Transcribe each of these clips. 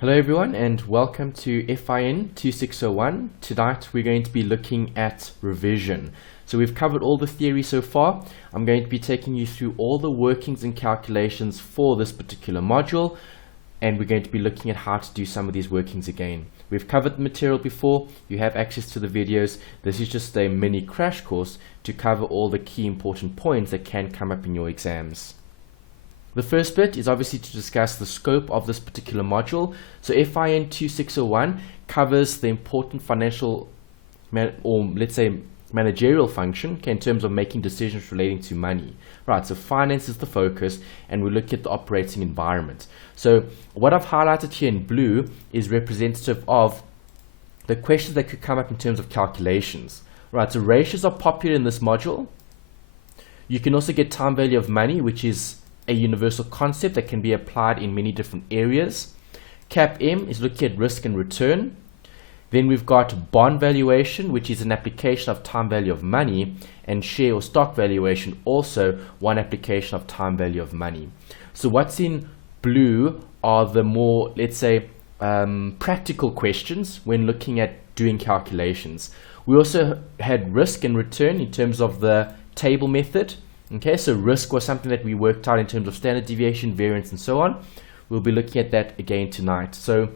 Hello everyone and welcome to FIN2601. Tonight we're going to be looking at revision. So we've covered all the theory so far. I'm going to be taking you through all the workings and calculations for this particular module, and we're going to be looking at how to do some of these workings again. We've covered the material before. You have access to the videos. This is just a mini crash course to cover all the key important points that can come up in your exams. The first bit is obviously to discuss the scope of this particular module. So FIN2601 covers the important financial managerial function in terms of making decisions relating to money. Right, so finance is the focus and we look at the operating environment. So what I've highlighted here in blue is representative of the questions that could come up in terms of calculations. Right, so ratios are popular in this module. You can also get time value of money, which is a universal concept that can be applied in many different areas. CAPM is looking at risk and return. Then we've got bond valuation, which is an application of time value of money, and share or stock valuation, also one application of time value of money. So what's in blue are the more, practical questions when looking at doing calculations. We also had risk and return in terms of the table method. Okay, so risk was something that we worked out in terms of standard deviation, variance, and so on. We'll be looking at that again tonight. So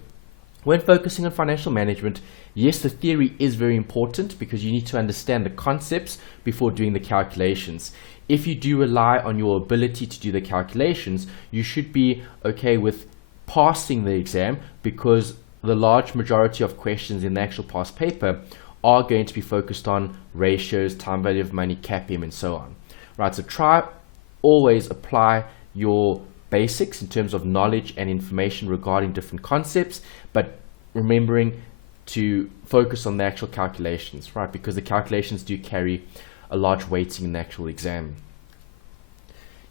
when focusing on financial management, yes, the theory is very important because you need to understand the concepts before doing the calculations. If you do rely on your ability to do the calculations, you should be okay with passing the exam, because the large majority of questions in the actual past paper are going to be focused on ratios, time value of money, CAPM, and so on. Right, so try always apply your basics in terms of knowledge and information regarding different concepts, but remembering to focus on the actual calculations, right? Because the calculations do carry a large weighting in the actual exam.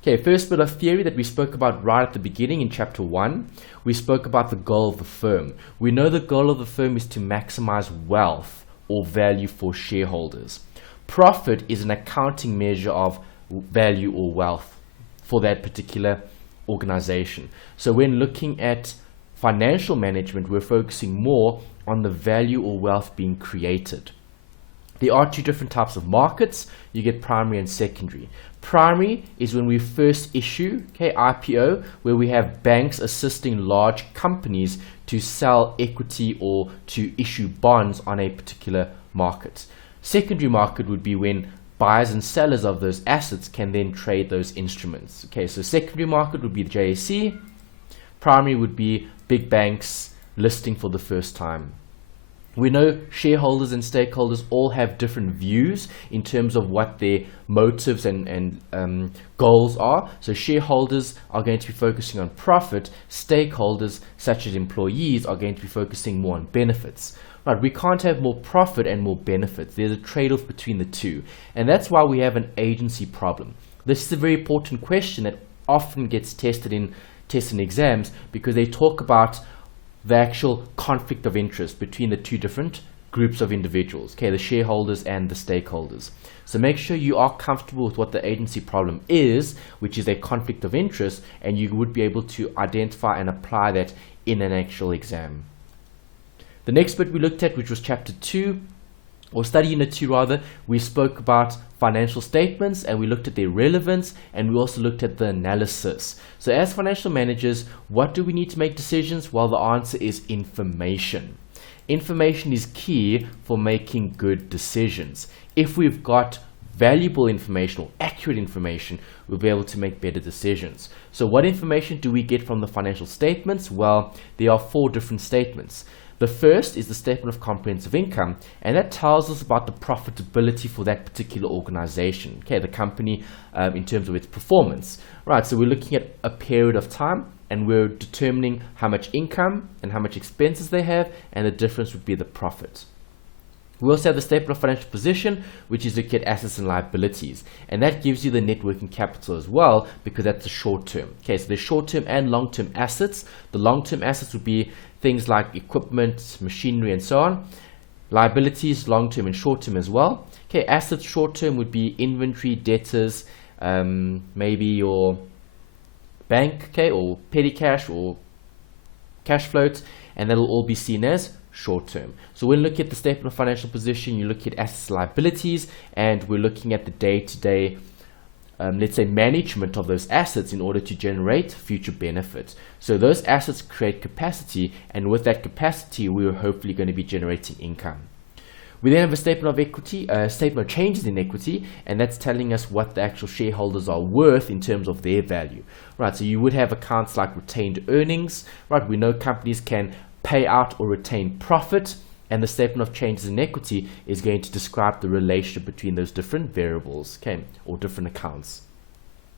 Okay, first bit of theory that we spoke about right at the beginning in chapter 1, we spoke about the goal of the firm. We know the goal of the firm is to maximize wealth or value for shareholders. Profit is an accounting measure of value or wealth for that particular organization. So when looking at financial management, we're focusing more on the value or wealth being created. There are two different types of markets. You get primary and secondary. Primary is when we first issue, IPO, where we have banks assisting large companies to sell equity or to issue bonds on a particular market. Secondary market would be when buyers and sellers of those assets can then trade those instruments. Okay, so secondary market would be the JSE. Primary would be big banks listing for the first time. We know shareholders and stakeholders all have different views in terms of what their motives and goals are. So shareholders are going to be focusing on profit. Stakeholders, such as employees, are going to be focusing more on benefits. Right, we can't have more profit and more benefits. There's a trade-off between the two. And that's why we have an agency problem. This is a very important question that often gets tested in exams, because they talk about the actual conflict of interest between the two different groups of individuals, the shareholders and the stakeholders. So make sure you are comfortable with what the agency problem is, which is a conflict of interest, and you would be able to identify and apply that in an actual exam. The next bit we looked at, which was chapter 2, or study unit 2 rather, we spoke about financial statements and we looked at their relevance, and we also looked at the analysis. So as financial managers, what do we need to make decisions? Well, the answer is information. Information is key for making good decisions. If we've got valuable information or accurate information, we'll be able to make better decisions. So what information do we get from the financial statements? Well, there are 4 different statements. The first is the statement of comprehensive income, and that tells us about the profitability for that particular organization, the company, in terms of its performance. Right, so we're looking at a period of time and we're determining how much income and how much expenses they have, and the difference would be the profit. We also have the statement of financial position, which is look at assets and liabilities, and that gives you the net working capital as well, because that's the short term. So there's short term and long term assets. The long term assets would be things like equipment, machinery, and so on. Liabilities, long term and short term as well. Assets short term would be inventory, debtors, maybe your bank, or petty cash, or cash float, and that'll all be seen as short term. So when looking at the statement of financial position, you look at assets, liabilities, and we're looking at the day-to-day let's say management of those assets in order to generate future benefits. So those assets create capacity, and with that capacity we are hopefully going to be generating income. We then have a statement of equity, a statement of changes in equity, and that's telling us what the actual shareholders are worth in terms of their value. Right, so you would have accounts like retained earnings. Right, we know companies can pay out or retain profit, and the statement of changes in equity is going to describe the relationship between those different variables, okay, or different accounts.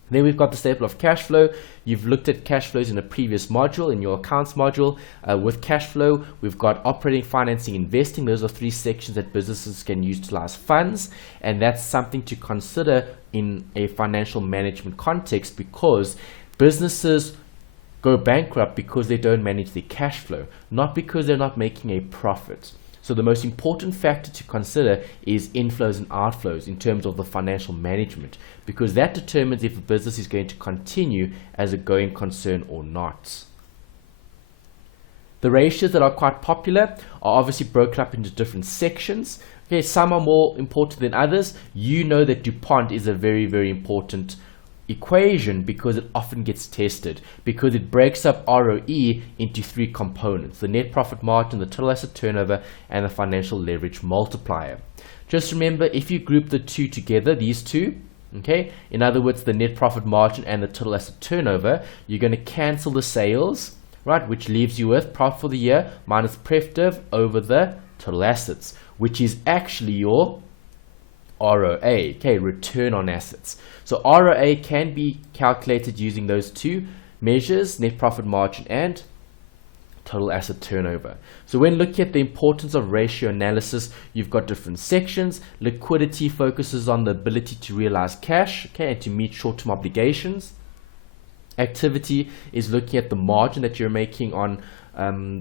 Then we've got the statement of cash flow. You've looked at cash flows in a previous module, in your accounts module. With cash flow, we've got operating, financing, investing. Those are three sections that businesses can utilize funds, and that's something to consider in a financial management context, because businesses go bankrupt because they don't manage their cash flow, not because they're not making a profit. So the most important factor to consider is inflows and outflows in terms of the financial management, because that determines if a business is going to continue as a going concern or not. The ratios that are quite popular are obviously broken up into different sections. Okay, some are more important than others. You know that DuPont is a very, very important equation because it often gets tested, because it breaks up ROE into three components: the net profit margin, the total asset turnover, and the financial leverage multiplier. Just remember, if you group the two together, these two, okay, in other words the net profit margin and the total asset turnover, you're going to cancel the sales, right, which leaves you with profit for the year minus pref div over the total assets, which is actually your ROA, okay, return on assets. So ROA can be calculated using those two measures, net profit margin and total asset turnover. So when looking at the importance of ratio analysis, you've got different sections. Liquidity focuses on the ability to realize cash, okay, and to meet short-term obligations. Activity is looking at the margin that you're making on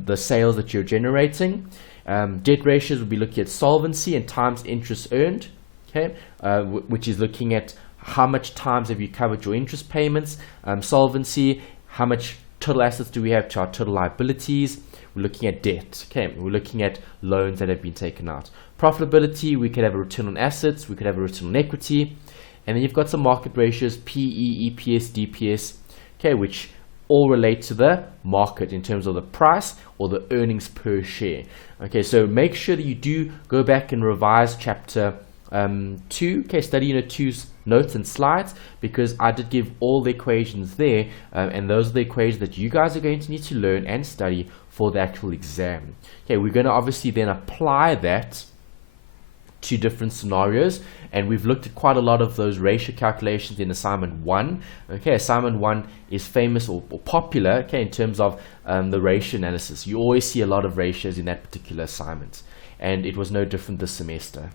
the sales that you're generating. Debt ratios will be looking at solvency and times interest earned, okay, which is looking at how much times have you covered your interest payments. Solvency, how much total assets do we have to our total liabilities. We're looking at debt, okay, we're looking at loans that have been taken out. Profitability, we could have a return on assets, we could have a return on equity, and then you've got some market ratios, PE, EPS, DPS, okay, which all relate to the market in terms of the price or the earnings per share. Okay, so make sure that you do go back and revise chapter 2, okay, study unit 2's notes and slides, because I did give all the equations there, and those are the equations that you guys are going to need to learn and study for the actual exam. Okay, we're going to obviously then apply that to different scenarios, and we've looked at quite a lot of those ratio calculations in assignment 1. Okay, assignment 1 is famous or popular, okay, in terms of the ratio analysis. You always see a lot of ratios in that particular assignment, and it was no different this semester.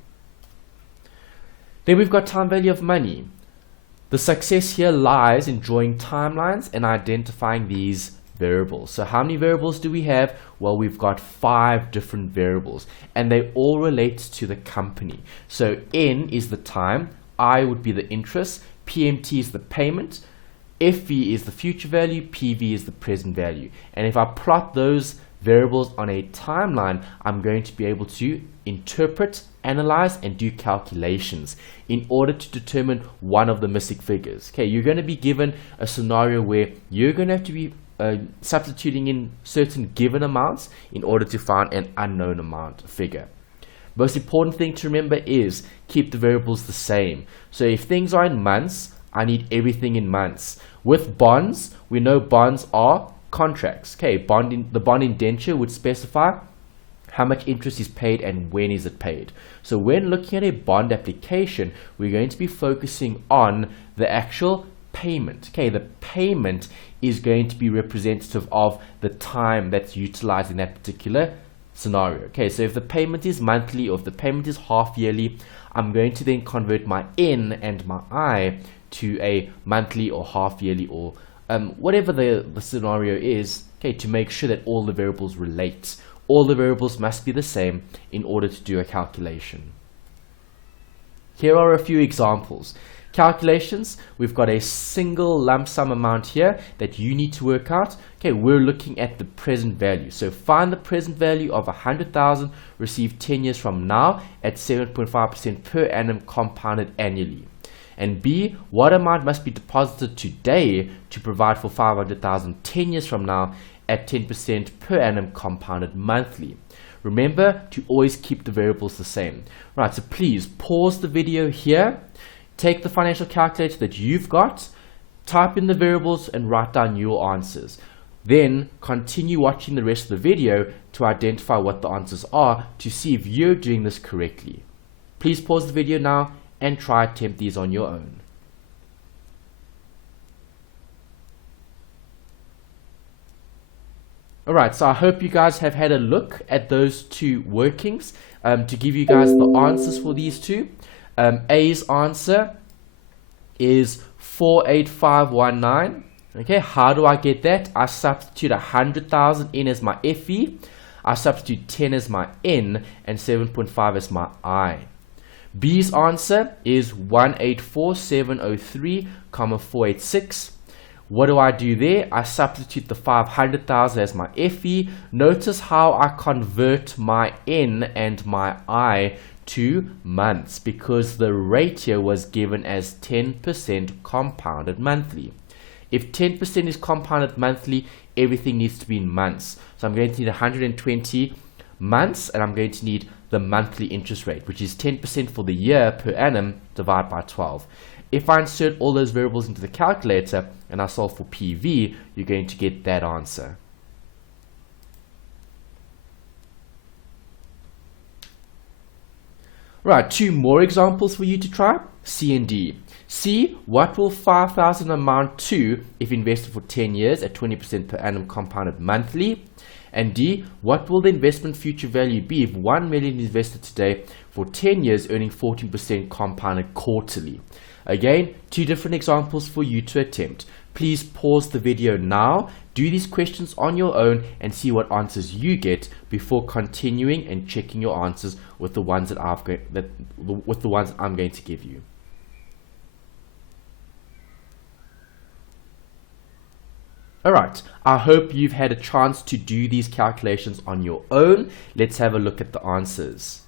Then we've got time value of money. The success here lies in drawing timelines and identifying these variables. So how many variables do we have? Well, we've got 5 different variables, and they all relate to the company. So N is the time, I would be the interest, PMT is the payment, FV is the future value, PV is the present value. And if I plot those variables on a timeline, I'm going to be able to interpret, analyze, and do calculations in order to determine one of the missing figures. Okay, you're going to be given a scenario where you're going to have to be substituting in certain given amounts in order to find an unknown amount figure. Most important thing to remember is keep the variables the same. So if things are in months, I need everything in months. With bonds, we know bonds are contracts. Okay, the bond indenture would specify how much interest is paid and when is it paid. So when looking at a bond application, we're going to be focusing on the actual payment. Okay, the payment is going to be representative of the time that's utilized in that particular scenario. Okay, so if the payment is monthly or if the payment is half yearly, I'm going to then convert my N and my I to a monthly or half yearly or whatever the scenario is, okay, to make sure that all the variables relate. All the variables must be the same in order to do a calculation. Here are a few examples. Calculations, we've got a single lump sum amount here that you need to work out. Okay, we're looking at the present value. So find the present value of 100,000 received 10 years from now at 7.5% per annum compounded annually. And B, what amount must be deposited today to provide for 500,000 10 years from now at 10% per annum compounded monthly. Remember to always keep the variables the same. Right, so please pause the video here, take the financial calculator that you've got, type in the variables and write down your answers. Then continue watching the rest of the video to identify what the answers are to see if you're doing this correctly. Please pause the video now and try attempt these on your own. Alright, so I hope you guys have had a look at those two workings to give you guys the answers for these two. A's answer is 48519. Okay, how do I get that? I substitute 100,000 in as my FE, I substitute 10 as my N, and 7.5 as my I. B's answer is 184,703, 486. What do I do there? I substitute the 500,000 as my FE. Notice how I convert my N and my I to months because the rate here was given as 10% compounded monthly. If 10% is compounded monthly, everything needs to be in months. So I'm going to need 120 months and I'm going to need the monthly interest rate, which is 10% for the year per annum divided by 12. If I insert all those variables into the calculator and I solve for PV, you're going to get that answer. Right, two more examples for you to try. C and D. C, what will 5,000 amount to if invested for 10 years at 20% per annum compounded monthly? And D, what will the investment future value be if 1 million is invested today for 10 years earning 14% compounded quarterly? Again, two different examples for you to attempt. Please pause the video now, do these questions on your own and see what answers you get before continuing and checking your answers with the ones that I'm going to give you. Alright, I hope you've had a chance to do these calculations on your own. Let's have a look at the answers.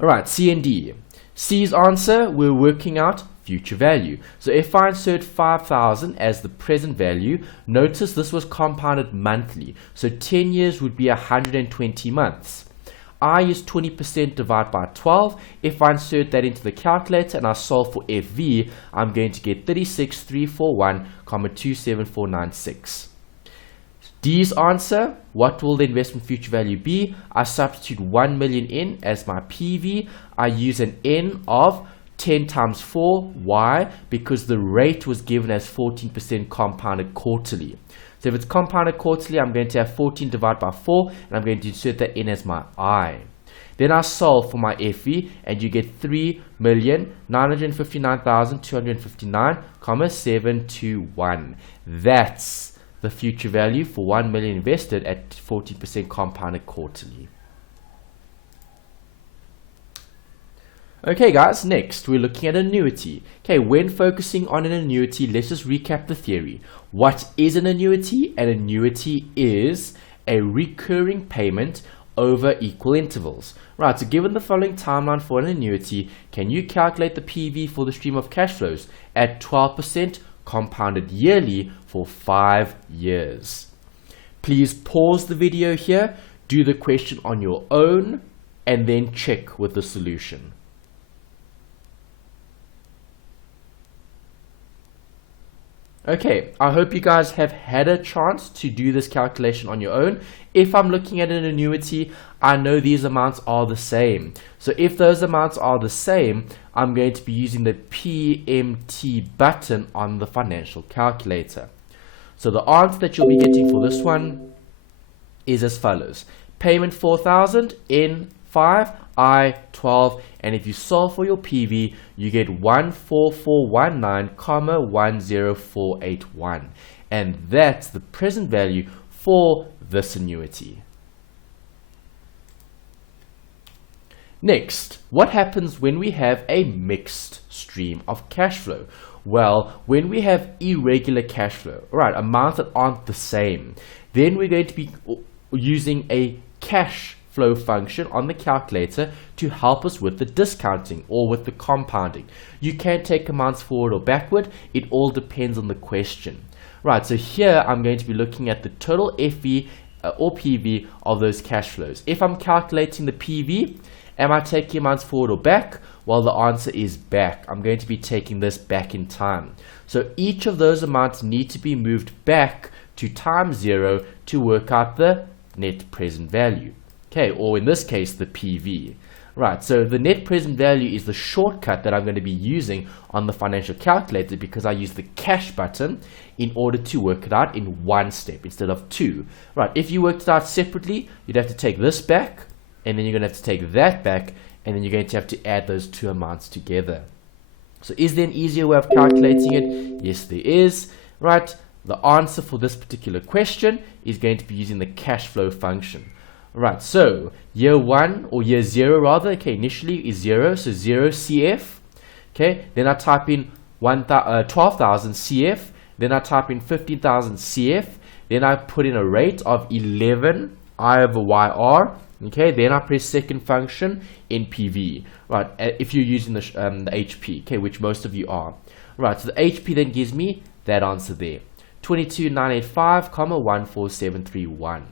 Alright, C and D. C's answer, we're working out future value. So if I insert 5,000 as the present value, notice this was compounded monthly. So 10 years would be 120 months. I is 20% divided by 12. If I insert that into the calculator and I solve for FV, I'm going to get 36,341, 27496. D's answer, what will the investment future value be? I substitute 1 million in as my PV. I use an N of 10 times 4. Why? Because the rate was given as 14% compounded quarterly. So if it's compounded quarterly, I'm going to have 14 divided by 4, and I'm going to insert that in as my I. Then I solve for my FE, and you get 3,959,259,721. That's the future value for 1 million invested at 14% compounded quarterly. Okay guys, next we're looking at annuity. Okay, when focusing on an annuity, let's just recap the theory. What is an annuity? An annuity is a recurring payment over equal intervals. Right, so given the following timeline for an annuity, can you calculate the PV for the stream of cash flows at 12% compounded yearly for 5 years? Please pause the video here, do the question on your own, and then check with the solution. Okay, I hope you guys have had a chance to do this calculation on your own. If I'm looking at an annuity, I know these amounts are the same. So if those amounts are the same, I'm going to be using the PMT button on the financial calculator. So the answer that you'll be getting for this one is as follows. Payment 4,000 in 5, I 12, and if you solve for your PV, you get 14419, 10481, and that's the present value for this annuity. Next, what happens when we have a mixed stream of cash flow? Well, when we have irregular cash flow, right, amounts that aren't the same, then we're going to be using a cash flow function on the calculator to help us with the discounting or with the compounding. You can take amounts forward or backward. It all depends on the question. Right, so here I'm going to be looking at the total FV or PV of those cash flows. If I'm calculating the PV, am I taking amounts forward or back? Well, the answer is back. I'm going to be taking this back in time. So each of those amounts need to be moved back to time 0 to work out the net present value. Okay, or in this case, the PV. Right, so the net present value is the shortcut that I'm going to be using on the financial calculator because I use the cash button in order to work it out in one step instead of two. Right, if you worked it out separately, you'd have to take this back, and then you're going to have to take that back, and then you're going to have to add those two amounts together. So is there an easier way of calculating it? Yes, there is. Right, the answer for this particular question is going to be using the cash flow function. Right, so year 1 or year 0 rather, okay, initially is 0, so 0 CF. Okay, then I type in 12,000 CF, then I type in 15,000 CF, then I put in a rate of 11 I over YR. Okay, then I press second function in PV. Right, if you're using the HP, okay, which most of you are. Right, so the HP then gives me that answer there, 22,985,14731.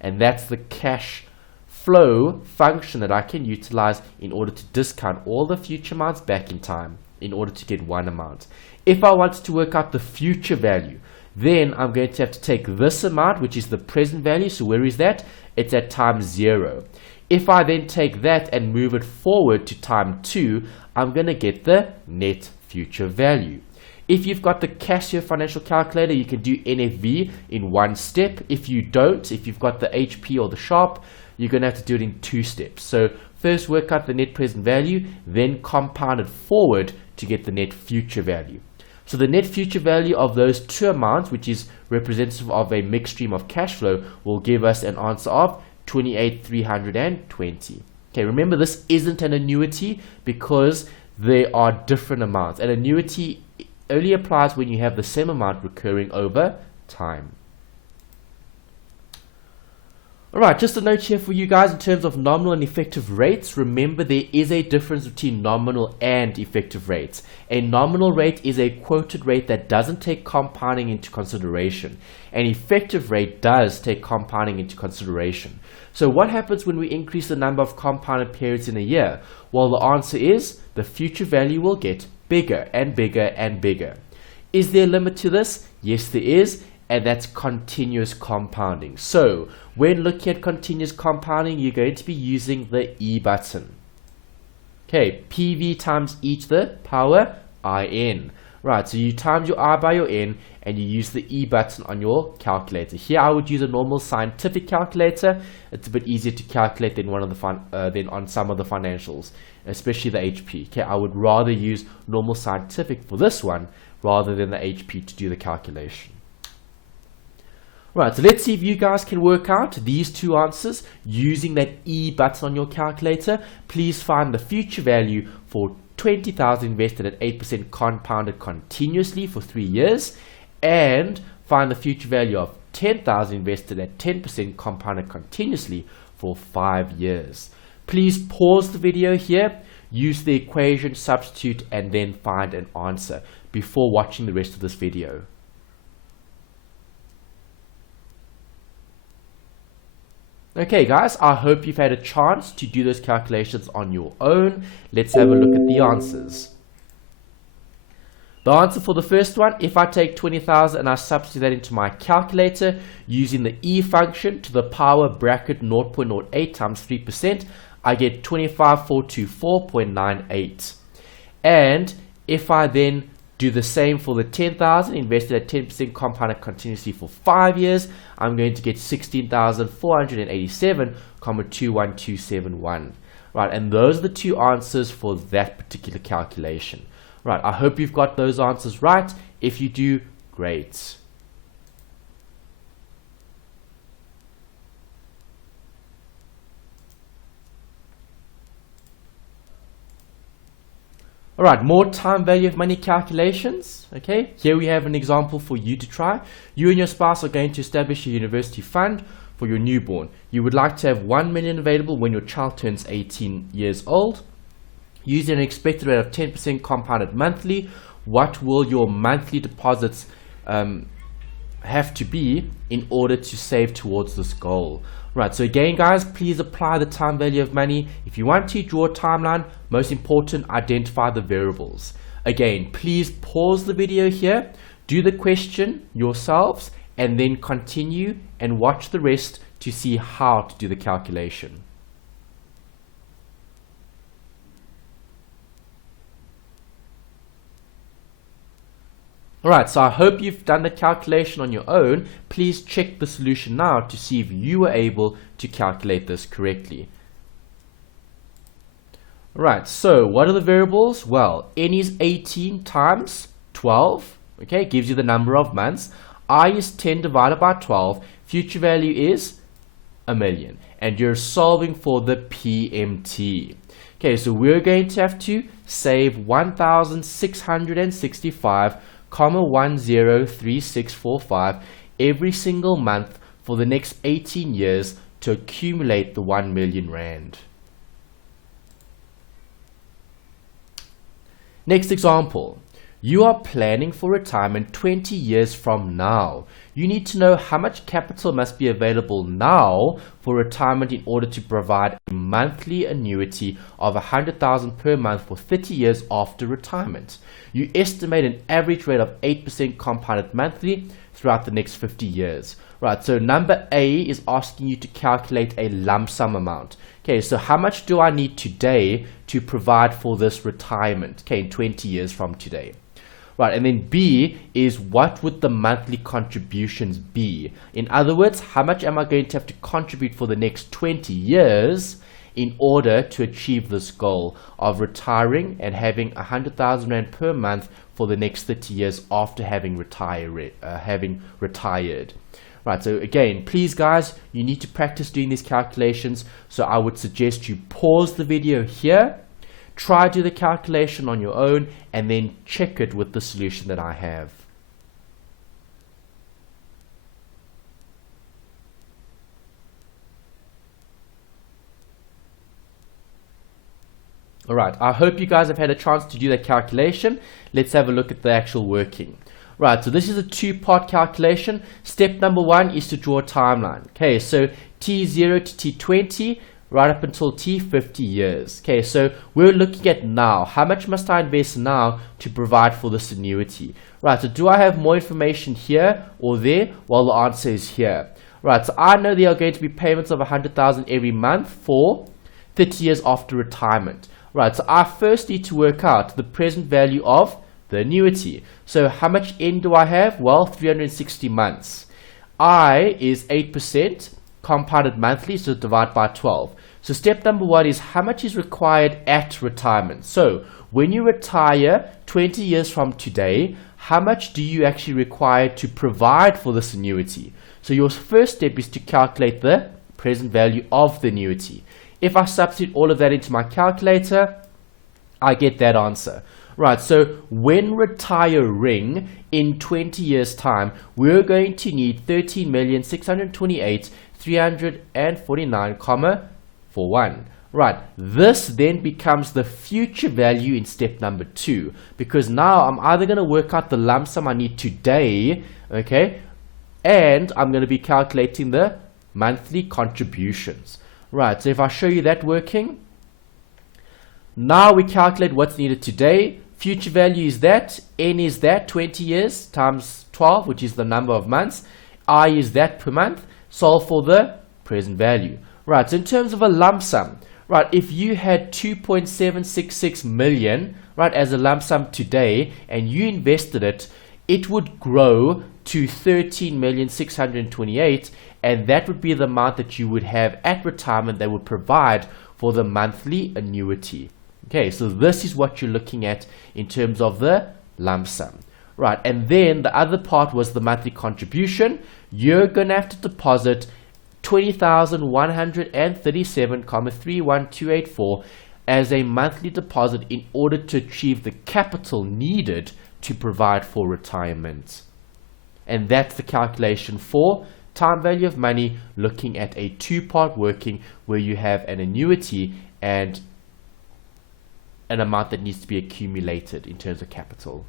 And that's the cash flow function that I can utilize in order to discount all the future amounts back in time in order to get one amount. If I wanted to work out the future value, then I'm going to have to take this amount, which is the present value. So where is that? It's at time 0. If I then take that and move it forward to time 2, I'm going to get the net future value. If you've got the Casio financial calculator, you can do NFV in one step. If you don't, if you've got the HP or the Sharp, you're going to have to do it in 2 steps. So first work out the net present value, then compound it forward to get the net future value. So the net future value of those two amounts, which is representative of a mixed stream of cash flow, will give us an answer of 28,320. Okay, remember this isn't an annuity because there are different amounts. An annuity only applies when you have the same amount recurring over time. Alright, just a note here for you guys in terms of nominal and effective rates. Remember, there is a difference between nominal and effective rates. A nominal rate is a quoted rate that doesn't take compounding into consideration. An effective rate does take compounding into consideration. So what happens when we increase the number of compounded periods in a year? Well, the answer is the future value will get bigger and bigger and bigger. Is there a limit to this? Yes, there is, and that's continuous compounding. So when looking at continuous compounding, you're going to be using the E button. Okay, PV times e to the power IN. Right, so you times your I by your N and you use the E button on your calculator. Here I would use a normal scientific calculator. It's a bit easier to calculate than than on some of the financials, especially the HP. Okay, I would rather use normal scientific for this one rather than the HP to do the calculation. Right, so let's see if you guys can work out these two answers using that E button on your calculator. Please find the future value for 20,000 invested at 8% compounded continuously for 3 years, and find the future value of 10,000 invested at 10% compounded continuously for 5 years. Please pause the video here, use the equation, substitute, and then find an answer before watching the rest of this video. Okay guys, I hope you've had a chance to do those calculations on your own. Let's have a look at the answers. The answer for the first one, if I take 20,000 and I substitute that into my calculator using the E function to the power bracket 0.08 times 3%, I get 25,424.98. And if I then do the same for the 10,000 invested at 10% compounded continuously for 5 years, I'm going to get 16,487,21271. Right, and those are the two answers for that particular calculation. Right, I hope you've got those answers right. If you do, great. All right, more time value of money calculations. Okay, here we have an example for you to try. You and your spouse are going to establish a university fund for your newborn. You would like to have 1 million available when your child turns 18 years old. Using an expected rate of 10% compounded monthly, what will your monthly deposits have to be in order to save towards this goal? Right, so again guys, please apply the time value of money. If you want to draw a timeline, most important, identify the variables. Again, please pause the video here, do the question yourselves, and then continue and watch the rest to see how to do the calculation. Alright, so I hope you've done the calculation on your own. Please check the solution now to see if you were able to calculate this correctly. Alright, so what are the variables? Well, n is 18 times 12, okay, gives you the number of months. I is 10 divided by 12. Future value is a million. And you're solving for the PMT. Okay, so we're going to have to save 1,665,103645 every single month for the next 18 years to accumulate the 1 million rand. Next example. You are planning for retirement 20 years from now. You need to know how much capital must be available now for retirement in order to provide a monthly annuity of 100,000 per month for 30 years after retirement. You estimate an average rate of 8% compounded monthly throughout the next 50 years. Right, so number A is asking you to calculate a lump sum amount. Okay, so how much do I need today to provide for this retirement, okay, in 20 years from today? Right, and then B is what would the monthly contributions be? In other words, how much am I going to have to contribute for the next 20 years in order to achieve this goal of retiring and having 100,000 Rand per month for the next 30 years after having retired. Right, so again, please guys, you need to practice doing these calculations. So I would suggest you pause the video here, try do the calculation on your own, and then check it with the solution that I have. Alright, I hope you guys have had a chance to do the calculation. Let's have a look at the actual working. Right, so this is a two-part calculation. Step number 1 is to draw a timeline. Okay, so T0 to T20, right up until T50 years. Okay, so we're looking at now. How much must I invest now to provide for this annuity? Right, so do I have more information here or there? Well, the answer is here. Right, so I know there are going to be payments of 100,000 every month for 30 years after retirement. Right, so I first need to work out the present value of the annuity. So how much N do I have? Well, 360 months. I is 8% compounded monthly, so divide by 12. So step number 1 is how much is required at retirement. So when you retire 20 years from today, how much do you actually require to provide for this annuity? So your first step is to calculate the present value of the annuity. If I substitute all of that into my calculator, I get that answer. Right, so when retiring in 20 years time, we're going to need 13,628,349,41. Right, this then becomes the future value in step number 2, because now I'm either going to work out the lump sum I need today, okay, and I'm going to be calculating the monthly contributions. Right, so if I show you that working, now we calculate what's needed today. Future value is that, N is that, 20 years times 12, which is the number of months. I is that per month. Solve for the present value. Right, so in terms of a lump sum, right, if you had 2.766 million, right, as a lump sum today, and you invested it, it would grow to 13,628,000, and that would be the amount that you would have at retirement that would provide for the monthly annuity. Okay, so this is what you're looking at in terms of the lump sum. Right, and then the other part was the monthly contribution. You're going to have to deposit 20,137,31284 as a monthly deposit in order to achieve the capital needed to provide for retirement. And that's the calculation for time value of money, looking at a two-part working where you have an annuity and an amount that needs to be accumulated in terms of capital.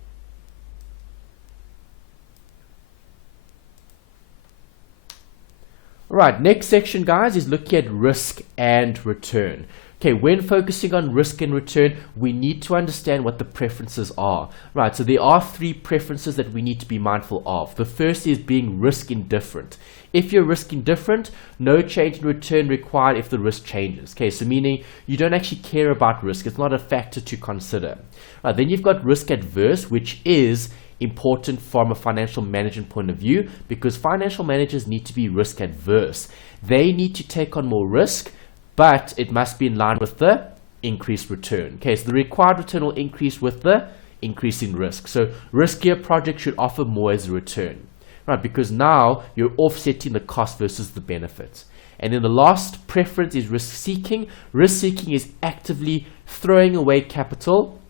Alright, next section, guys, is looking at risk and return. Okay, when focusing on risk and return, we need to understand what the preferences are. Right, so there are three preferences that we need to be mindful of. The first is being risk indifferent. If you're risk indifferent, no change in return required if the risk changes. Okay, so meaning you don't actually care about risk. It's not a factor to consider. Right, then you've got risk adverse, which is important from a financial management point of view, because financial managers need to be risk adverse. They need to take on more risk, but it must be in line with the increased return. Okay, so the required return will increase with the increase in risk. So riskier projects should offer more as a return, right? Because now you're offsetting the cost versus the benefit. And then the last preference is risk seeking. Risk seeking is actively throwing away capital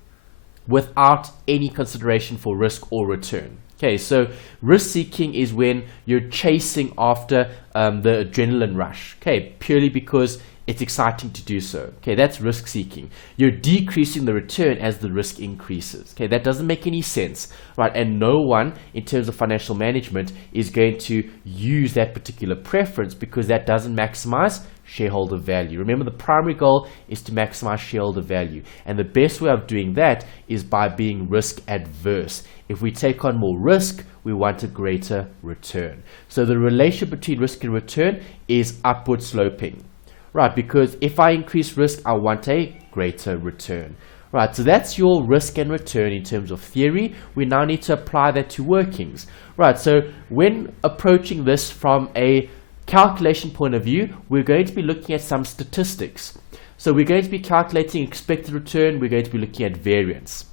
without any consideration for risk or return. Okay, so risk seeking is when you're chasing after the adrenaline rush, okay, purely because it's exciting to do so. Okay, that's risk seeking. You're decreasing the return as the risk increases. Okay, that doesn't make any sense, right? And no one in terms of financial management is going to use that particular preference, because that doesn't maximize shareholder value. Remember, the primary goal is to maximize shareholder value, and the best way of doing that is by being risk adverse. If we take on more risk, we want a greater return. So the relationship between risk and return is upward sloping. Right, because if I increase risk, I want a greater return. Right, so that's your risk and return in terms of theory. We now need to apply that to workings. Right, so when approaching this from a calculation point of view, we're going to be looking at some statistics. So we're going to be calculating expected return. We're going to be looking at variance.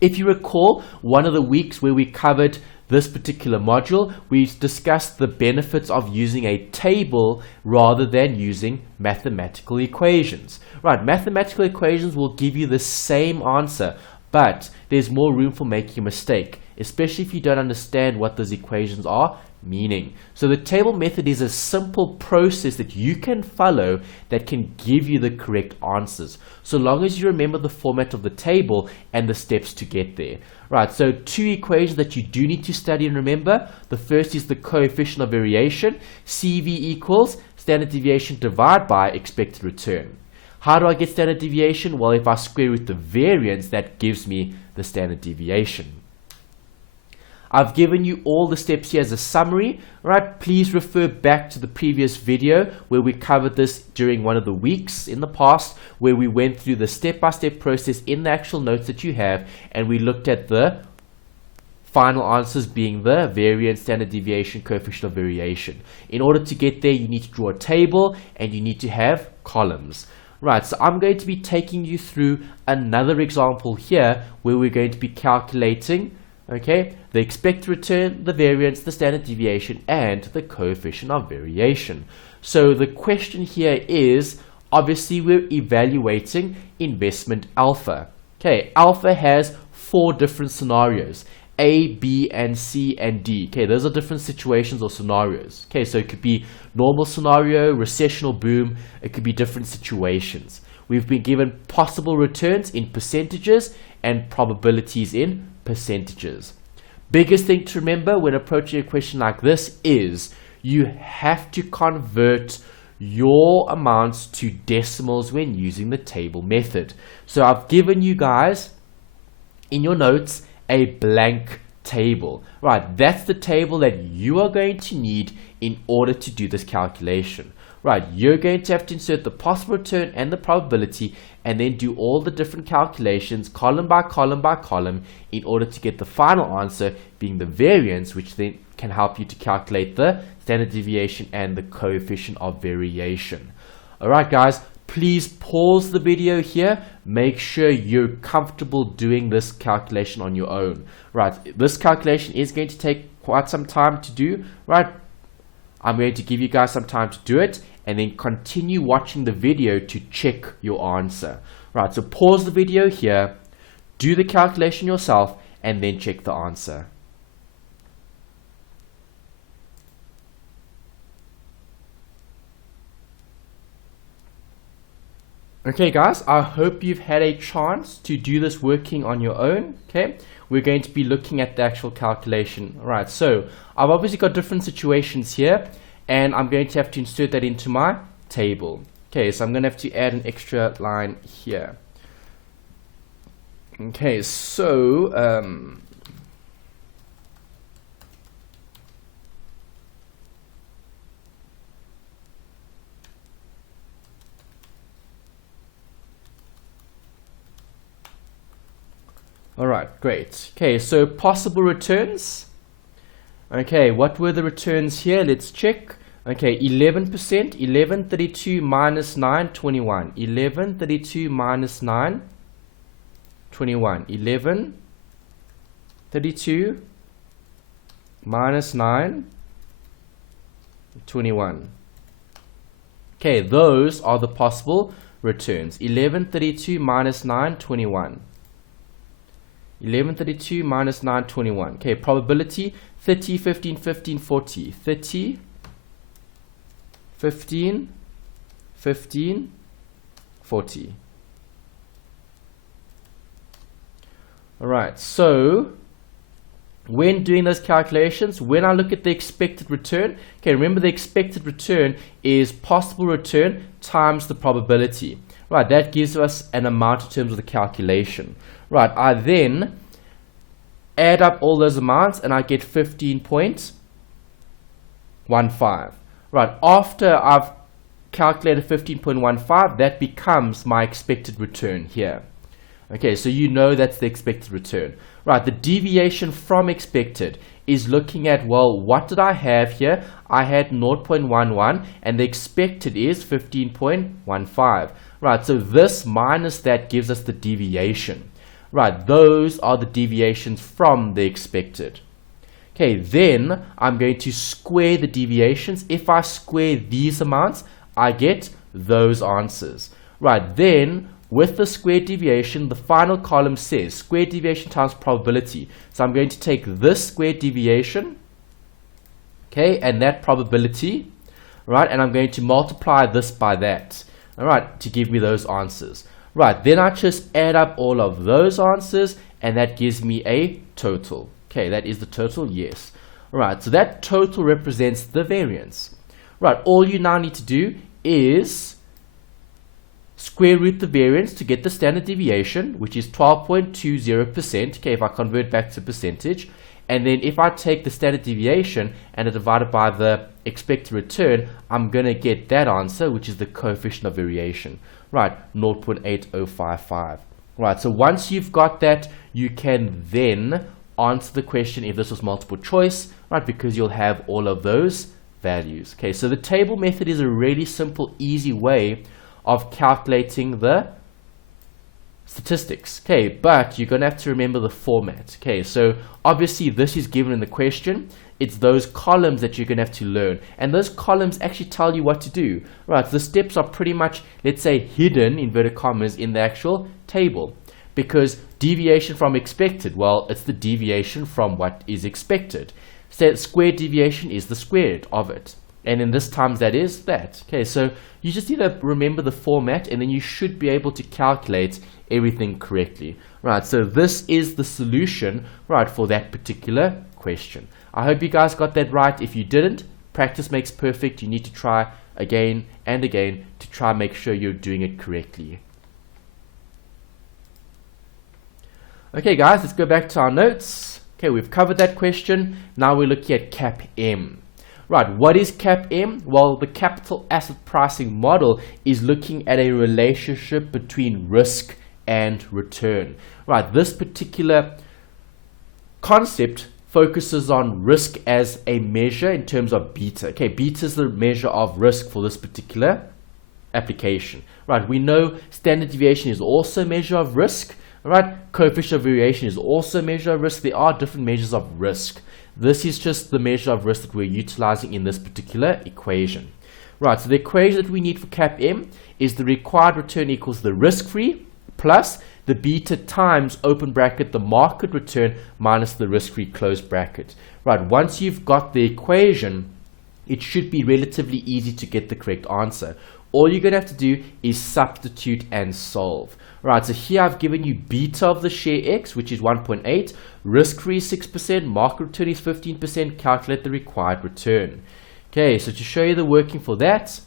If you recall, one of the weeks where we covered this particular module, we discussed the benefits of using a table rather than using mathematical equations. Right, mathematical equations will give you the same answer, but there's more room for making a mistake, especially if you don't understand what those equations are meaning. So the table method is a simple process that you can follow that can give you the correct answers, so long as you remember the format of the table and the steps to get there. Right, so two equations that you do need to study and remember. The first is the coefficient of variation. CV equals standard deviation divided by expected return. How do I get standard deviation? Well, if I square root the variance, that gives me the standard deviation. I've given you all the steps here as a summary, right? Please refer back to the previous video where we covered this during one of the weeks in the past, where we went through the step-by-step process in the actual notes that you have, and we looked at the final answers being the variance, standard deviation, coefficient of variation. In order to get there, you need to draw a table and you need to have columns. Right, so I'm going to be taking you through another example here where we're going to be calculating, okay, the expected return, the variance, the standard deviation, and the coefficient of variation. So the question here is, obviously we're evaluating investment alpha. Okay, alpha has 4 different scenarios: A, B, and C, and D. Okay, those are different situations or scenarios. Okay, so it could be normal scenario, recession or boom. It could be different situations. We've been given possible returns in percentages and probabilities in percentages. Biggest thing to remember when approaching a question like this is you have to convert your amounts to decimals when using the table method. So I've given you guys in your notes a blank table. Right, that's the table that you are going to need in order to do this calculation. Right, you're going to have to insert the possible return and the probability, and then do all the different calculations column by column by column in order to get the final answer being the variance, which then can help you to calculate the standard deviation and the coefficient of variation. Alright guys, please pause the video here. Make sure you're comfortable doing this calculation on your own. Right, this calculation is going to take quite some time to do. Right, I'm going to give you guys some time to do it and then continue watching the video to check your answer. Right, so pause the video here, do the calculation yourself, and then check the answer. Okay guys, I hope you've had a chance to do this working on your own. Okay, we're going to be looking at the actual calculation. Alright, so I've obviously got different situations here, and I'm going to have to insert that into my table. Okay, so I'm going to have to add an extra line here. Okay, so alright, great. Okay, so possible returns. Okay, what were the returns here? Let's check. Okay, 11%, 1132 minus 9, 21. 1132 minus 9, 21. 1132 minus 9, 21. Okay, those are the possible returns. 1132 minus 9, 21. 1132 minus 9, 21. Okay, probability 30, 15, 15, 40. 30, 15, 15, 40. Alright, so when doing those calculations, when I look at the expected return, okay, remember the expected return is possible return times the probability. Right, that gives us an amount in terms of the calculation. Right, I then add up all those amounts and I get 15.15. Right, after I've calculated 15.15, that becomes my expected return here. Okay, so you know that's the expected return. Right, the deviation from expected is looking at, well, what did I have here? I had 0.11 and the expected is 15.15. Right, so this minus that gives us the deviation. Right, those are the deviations from the expected. Okay, then I'm going to square the deviations. If I square these amounts, I get those answers. Right, then with the squared deviation, the final column says squared deviation times probability. So I'm going to take this squared deviation, okay, and that probability, right, and I'm going to multiply this by that, all right, to give me those answers. Right, then I just add up all of those answers and that gives me a total. Okay, that is the total, yes. Alright, so that total represents the variance. Right, all you now need to do is square root the variance to get the standard deviation, which is 12.20%. Okay, if I convert back to percentage, and then if I take the standard deviation and I divide it by the expected return, I'm going to get that answer, which is the coefficient of variation. Right, 0.8055. Right, so once you've got that, you can then answer the question if this was multiple choice, right, because you'll have all of those values. Okay, so the table method is a really simple, easy way of calculating the statistics. Okay, but you're going to have to remember the format. Okay, so obviously this is given in the question. It's those columns that you're going to have to learn, and those columns actually tell you what to do. Right, so the steps are pretty much, let's say, hidden, inverted commas, in the actual table, because deviation from expected, well, it's the deviation from what is expected. So squared deviation is the square root of it, and in this times that is that. Okay, so you just need to remember the format and then you should be able to calculate everything correctly. Right, so this is the solution, right, for that particular question. I hope you guys got that right. If you didn't, practice makes perfect. You need to try again and again to try and make sure you're doing it correctly. Okay guys, let's go back to our notes. Okay, we've covered that question. Now we're looking at CAPM. Right, what is CAPM? Well, the capital asset pricing model is looking at a relationship between risk and return. Right, this particular concept focuses on risk as a measure in terms of beta. Okay, beta is the measure of risk for this particular application. Right, we know standard deviation is also a measure of risk. Right, coefficient of variation is also a measure of risk. There are different measures of risk This is just the measure of risk that we're utilizing in this particular equation. Right, so the equation that we need for CAPM is the required return equals the risk-free plus the beta times open bracket the market return minus the risk-free close bracket. Right, once you've got the equation, it should be relatively easy to get the correct answer. All you're going to have to do is substitute and solve. Right, so here I've given you beta of the share X, which is 1.8, risk-free 6%, market return is 15%, calculate the required return. Okay, so to show you the working for that,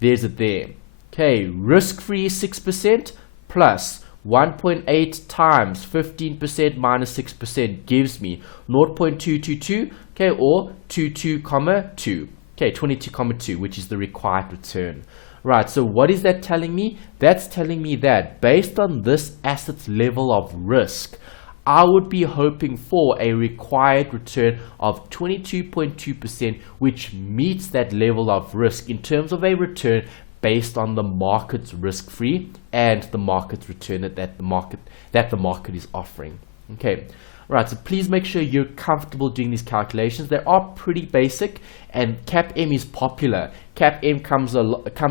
there's it there. Okay, risk-free 6% plus 1.8 times 15% minus 6% gives me 0.222, okay, or 22,2. Okay, 22,2, which is the required return. Right, so what is that telling me? That's telling me that based on this asset's level of risk, I would be hoping for a required return of 22.2%, which meets that level of risk in terms of a return based on the market's risk-free and the market's return that the market is offering. Okay, right, so please make sure you're comfortable doing these calculations. They are pretty basic, and CAPM is popular. CAPM comes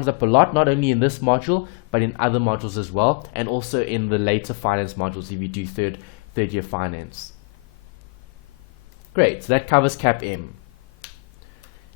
up a lot, not only in this module, but in other modules as well, and also in the later finance modules if you do third year finance. Great, so that covers CAPM.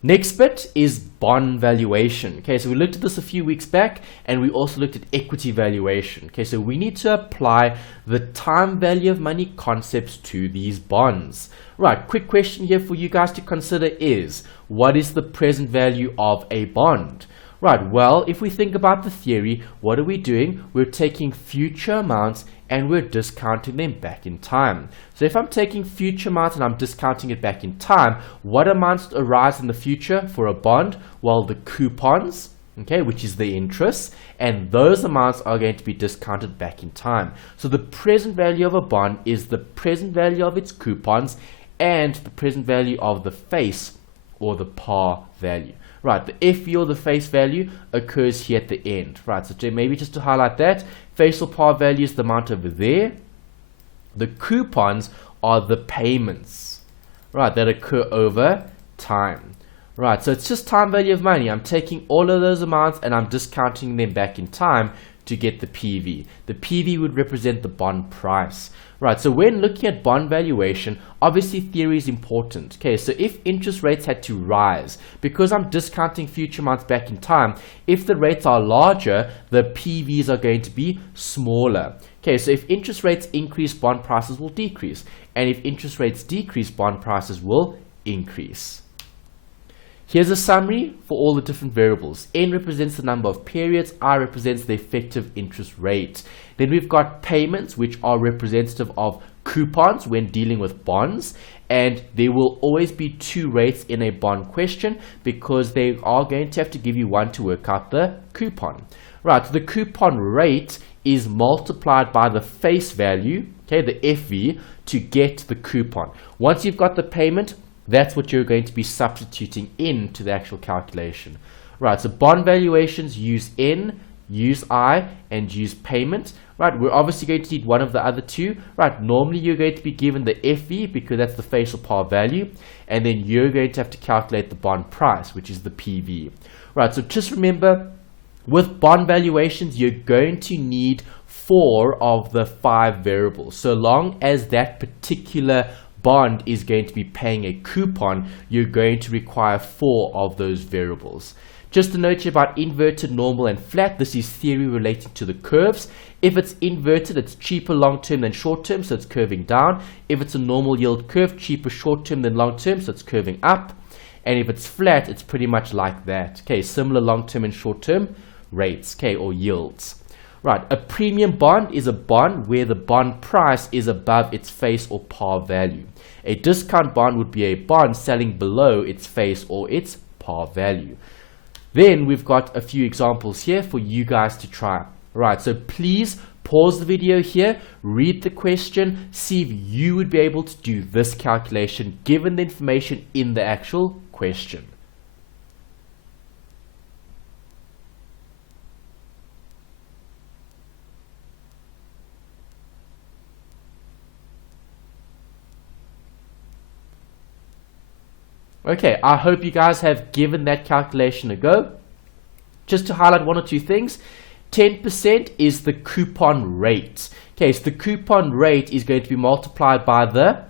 Next bit is bond valuation. Okay, so we looked at this a few weeks back, and we also looked at equity valuation. Okay, so we need to apply the time value of money concepts to these bonds. Right, quick question here for you guys to consider is, what is the present value of a bond? Right, well, if we think about the theory, what are we doing? We're taking future amounts and we're discounting them back in time. So if I'm taking future amounts and I'm discounting it back in time, what amounts arise in the future for a bond? Well, the coupons, okay, which is the interest, and those amounts are going to be discounted back in time. So the present value of a bond is the present value of its coupons and the present value of the face or the par value. Right, the FV or the face value occurs here at the end. Right, so maybe just to highlight that, face or par value is the amount over there. The coupons are the payments, right, that occur over time. Right, so it's just time value of money. I'm taking all of those amounts and I'm discounting them back in time to get the PV. The PV would represent the bond price. Right, so when looking at bond valuation, obviously theory is important. Okay, so if interest rates had to rise, because I'm discounting future amounts back in time, if the rates are larger, the PVs are going to be smaller. Okay, so if interest rates increase, bond prices will decrease. And if interest rates decrease, bond prices will increase. Here's a summary for all the different variables. N represents the number of periods, I represents the effective interest rate. Then we've got payments, which are representative of coupons when dealing with bonds, and there will always be two rates in a bond question because they are going to have to give you one to work out the coupon. Right, so the coupon rate is multiplied by the face value, okay, the FV, to get the coupon. Once you've got the payment, that's what you're going to be substituting into the actual calculation. Right, so bond valuations use N, use I, and use payment. Right, we're obviously going to need one of the other two. Right, normally you're going to be given the FV because that's the face or par value, and then you're going to have to calculate the bond price, which is the PV. Right, so just remember, with bond valuations, you're going to need 4 of the 5 variables. So long as that particular bond is going to be paying a coupon, you're going to require 4 of those variables. Just a note here about inverted, normal, and flat. This is theory relating to the curves. If it's inverted, it's cheaper long-term than short-term, so it's curving down. If it's a normal yield curve, cheaper short-term than long-term, so it's curving up. And if it's flat, it's pretty much like that. Okay, similar long-term and short-term rates, okay, or yields. Right, a premium bond is a bond where the bond price is above its face or par value. A discount bond would be a bond selling below its face or its par value. Then we've got a few examples here for you guys to try. Right, so please pause the video here, read the question, see if you would be able to do this calculation given the information in the actual question. Okay, I hope you guys have given that calculation a go. Just to highlight one or two things, 10% is the coupon rate. Okay, so the coupon rate is going to be multiplied by the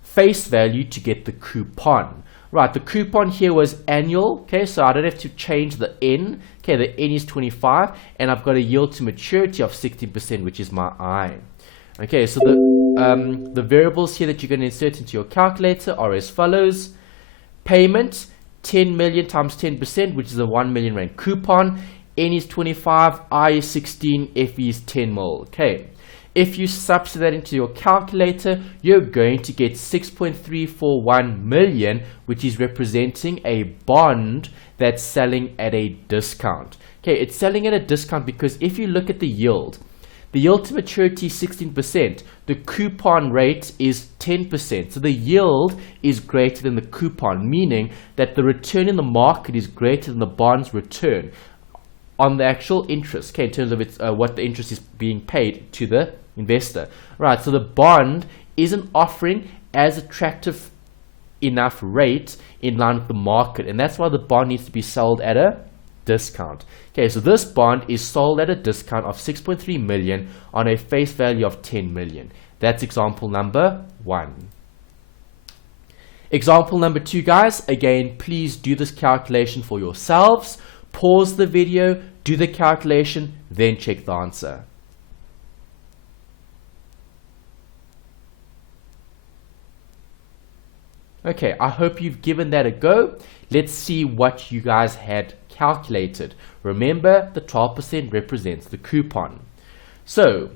face value to get the coupon. Right, the coupon here was annual, okay, so I don't have to change the N. Okay, the N is 25, and I've got a yield to maturity of 16%, which is my I. Okay, so the variables here that you're going to insert into your calculator are as follows. Payment, 10 million times 10%, which is a 1 million rand coupon. N is 25, I is 16, FE is 10 mil. Okay, if you substitute that into your calculator, you're going to get 6.341 million, which is representing a bond that's selling at a discount. Okay, it's selling at a discount because if you look at the yield to maturity is 16%, the coupon rate is 10%. So the yield is greater than the coupon, meaning that the return in the market is greater than the bond's return on the actual interest, okay, in terms of its what the interest is being paid to the investor. Right, so the bond isn't offering as attractive enough rate in line with the market, and that's why the bond needs to be sold at a discount. Okay, so this bond is sold at a discount of 6.3 million on a face value of 10 million. That's example number 1. Example number 2, guys, again, please do this calculation for yourselves. Pause the video, do the calculation, then check the answer. Okay, I hope you've given that a go. Let's see what you guys had calculated. Remember, the 12% represents the coupon. So,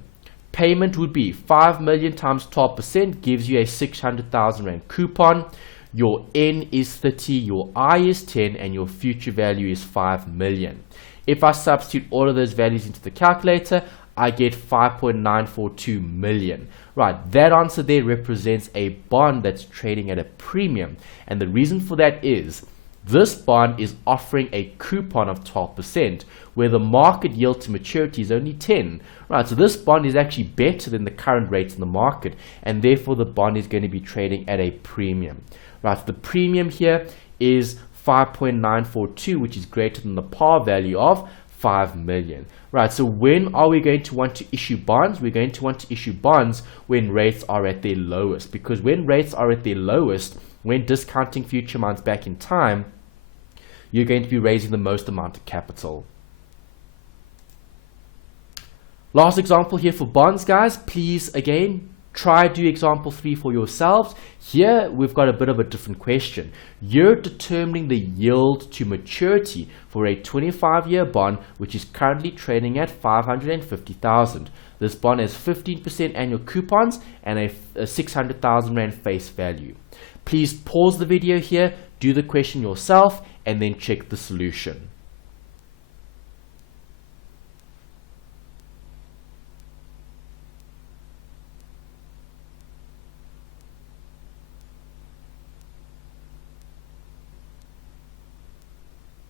payment would be 5 million times 12% gives you a 600,000 rand coupon. Your N is 30, your I is 10, and your future value is 5 million. If I substitute all of those values into the calculator, I get 5.942 million. Right, that answer there represents a bond that's trading at a premium. And the reason for that is this bond is offering a coupon of 12%, where the market yield to maturity is only 10. Right, so this bond is actually better than the current rates in the market, and therefore the bond is going to be trading at a premium. Right, so the premium here is 5.942, which is greater than the par value of 5 million. Right, so when are we going to want to issue bonds? We're going to want to issue bonds when rates are at their lowest, because when rates are at their lowest, when discounting future amounts back in time, you're going to be raising the most amount of capital. Last example here for bonds, guys. Please, again, try do example 3 for yourselves. Here, we've got a bit of a different question. You're determining the yield to maturity for a 25-year bond, which is currently trading at 550,000. This bond has 15% annual coupons and a 600,000 rand face value. Please pause the video here, do the question yourself, and then check the solution.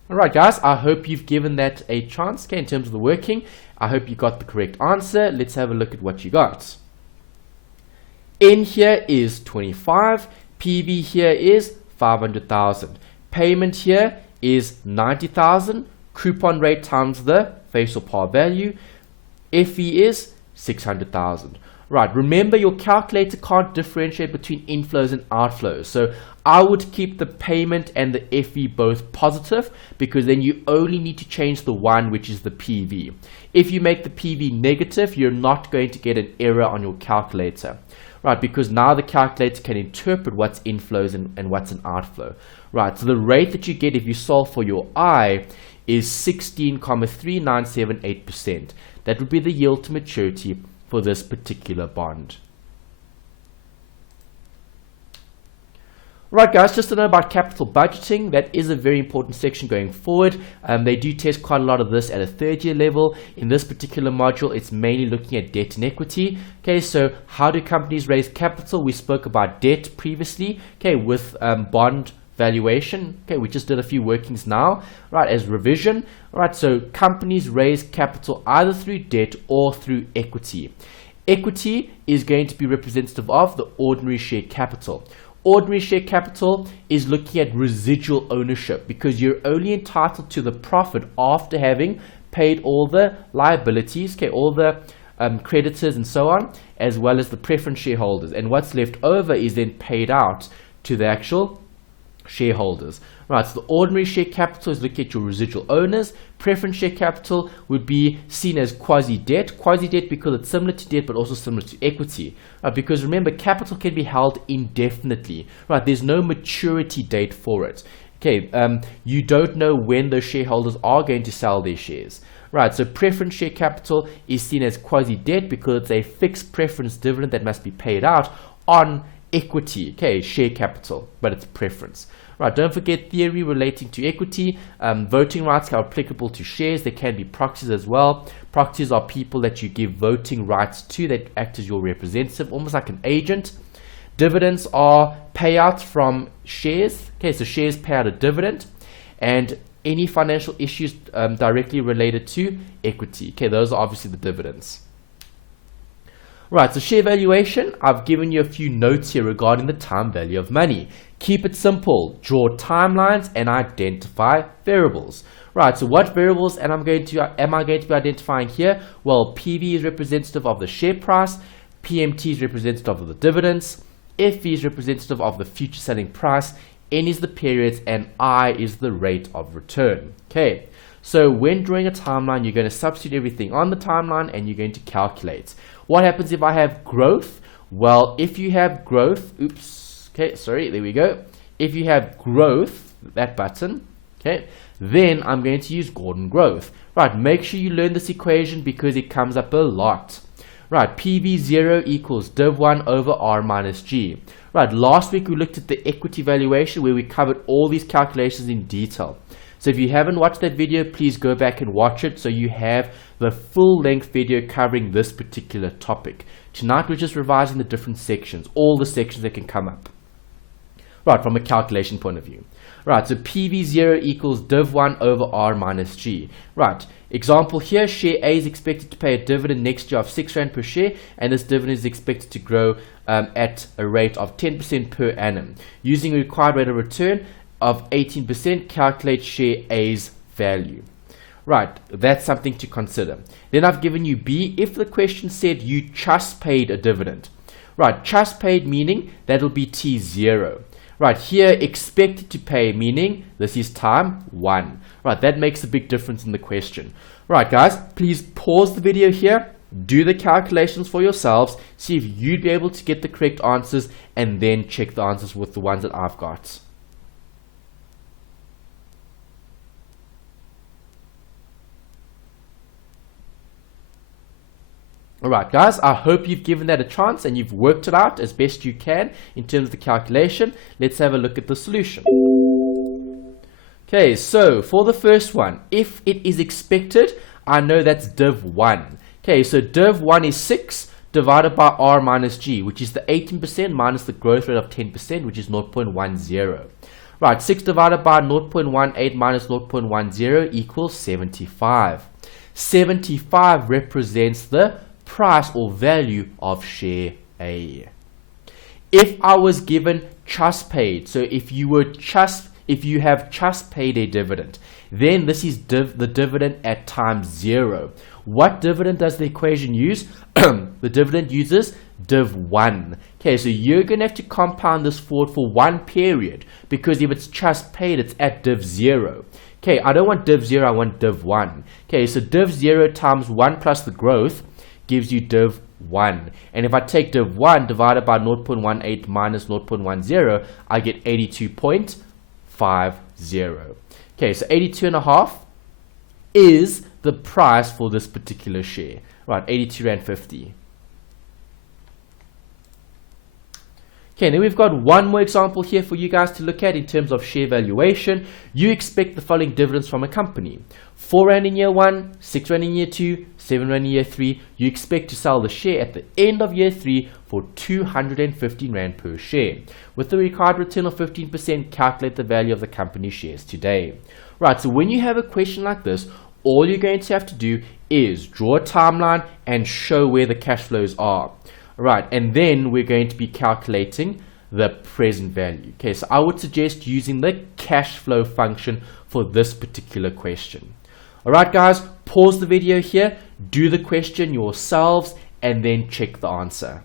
Alright guys, I hope you've given that a chance, okay, in terms of the working. I hope you got the correct answer. Let's have a look at what you got. N here is 25, PV here is 500,000. Payment here is 90,000, coupon rate times the face or par value. FE is 600,000. Right, remember your calculator can't differentiate between inflows and outflows. So I would keep the payment and the FE both positive, because then you only need to change the one, which is the PV. If you make the PV negative, you're not going to get an error on your calculator. Right, because now the calculator can interpret what's inflows and what's an outflow. Right, so the rate that you get if you solve for your I is 16.3978%. That would be the yield to maturity for this particular bond. Right guys, just to know about capital budgeting, that is a very important section going forward. They do test quite a lot of this at a 3rd year level. In this particular module, it's mainly looking at debt and equity. Okay, so how do companies raise capital? We spoke about debt previously, okay, with bond valuation. Okay, we just did a few workings now, right, as revision. Right, so companies raise capital either through debt or through equity. Equity is going to be representative of the ordinary share capital. Ordinary share capital is looking at residual ownership because you're only entitled to the profit after having paid all the liabilities, okay, all the creditors and so on, as well as the preference shareholders. And what's left over is then paid out to the actual shareholders. Right, so the ordinary share capital is looking at your residual owners. Preference share capital would be seen as quasi-debt. Quasi-debt because it's similar to debt but also similar to equity. Because remember, capital can be held indefinitely. Right, there's no maturity date for it. Okay, you don't know when those shareholders are going to sell their shares. Right, so preference share capital is seen as quasi-debt because it's a fixed preference dividend that must be paid out on equity, okay, share capital, but it's preference. Right, don't forget theory relating to equity. Voting rights are applicable to shares. There can be proxies as well. Proxies are people that you give voting rights to that act as your representative, almost like an agent. Dividends are payouts from shares. Okay, so shares pay out a dividend, and any financial issues directly related to equity. Okay, those are obviously the dividends. Right, so share valuation, I've given you a few notes here regarding the time value of money. Keep it simple, draw timelines and identify variables. Right, so what variables am I going to be identifying here? Well, PV is representative of the share price, PMT is representative of the dividends, FV is representative of the future selling price, N is the periods, and I is the rate of return. Okay, so when drawing a timeline, you're going to substitute everything on the timeline and you're going to calculate. What happens if I have growth? Well, if you have growth, there we go. If you have growth, that button, okay, then I'm going to use Gordon growth. Right, make sure you learn this equation because it comes up a lot. Right, PV0 equals div1 over R minus G. Right, last week we looked at the equity valuation where we covered all these calculations in detail. So if you haven't watched that video, please go back and watch it so you have the full-length video covering this particular topic. Tonight we're just revising the different sections, all the sections that can come up. Right, from a calculation point of view. Right, so PV0 equals div1 over R minus G. Right, example here, share A is expected to pay a dividend next year of 6 Rand per share, and this dividend is expected to grow at a rate of 10% per annum. Using a required rate of return of 18%, calculate share A's value. Right, that's something to consider. Then I've given you B. If the question said you just paid a dividend, right, just paid meaning that'll be T0. Right, here expected to pay meaning this is time 1. Right, that makes a big difference in the question. Right, guys, please pause the video here, do the calculations for yourselves, see if you'd be able to get the correct answers, and then check the answers with the ones that I've got. Alright guys, I hope you've given that a chance and you've worked it out as best you can in terms of the calculation. Let's have a look at the solution. Okay, so for the first one, if it is expected, I know that's div1. Okay, so div1 is 6 divided by R minus G, which is the 18% minus the growth rate of 10%, which is 0.10. Right, 6 divided by 0.18 minus 0.10 equals 75. 75 represents the price or value of share A. If I was given just paid, so if you have just paid a dividend, then this is the dividend at time 0. What dividend does the equation use? The dividend uses div1. Okay, so you're going to have to compound this forward for one period, because if it's just paid, it's at div0. Okay, I don't want div0, I want div1. Okay, so div0 times 1 plus the growth gives you div1. And if I take div1 divided by 0.18 minus 0.10, I get 82.50. Okay, so 82.5 is the price for this particular share. Right, 82 Rand 50. Okay, then we've got one more example here for you guys to look at in terms of share valuation. You expect the following dividends from a company. 4 Rand in year 1, 6 Rand in year 2, 7 Rand in year 3. You expect to sell the share at the end of year 3 for 215 Rand per share. With the required return of 15%, calculate the value of the company shares today. Right, so when you have a question like this, all you're going to have to do is draw a timeline and show where the cash flows are. Right, and then we're going to be calculating the present value. Okay, so I would suggest using the cash flow function for this particular question. Alright guys, pause the video here, do the question yourselves, and then check the answer.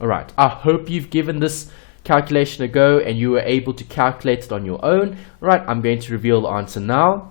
Alright, I hope you've given this calculation a go and you were able to calculate it on your own. Right, I'm going to reveal the answer now.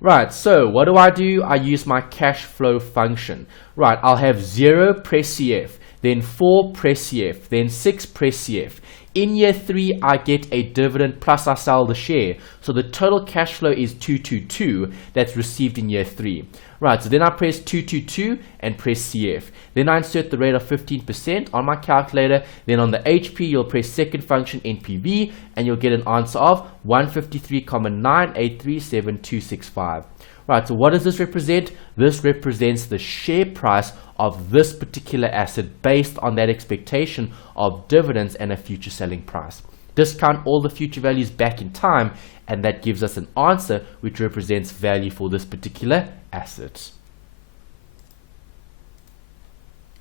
Right, so what do? I use my cash flow function. Right, I'll have 0, press CF, then 4, press CF, then 6, press CF. In year 3, I get a dividend plus I sell the share. So the total cash flow is 222 that's received in year 3. Right, so then I press 222 and press CF. Then I insert the rate of 15% on my calculator. Then on the HP, you'll press second function NPV and you'll get an answer of 153,983,7265. Right, so what does this represent? This represents the share price of this particular asset based on that expectation of dividends and a future selling price. Discount all the future values back in time, and that gives us an answer which represents value for this particular asset.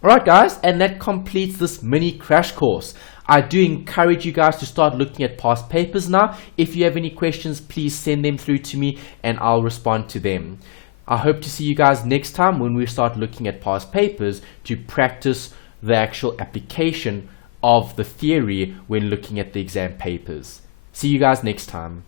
Alright guys, and that completes this mini crash course. I do encourage you guys to start looking at past papers now. If you have any questions, please send them through to me and I'll respond to them. I hope to see you guys next time when we start looking at past papers to practice the actual application of the theory when looking at the exam papers. See you guys next time.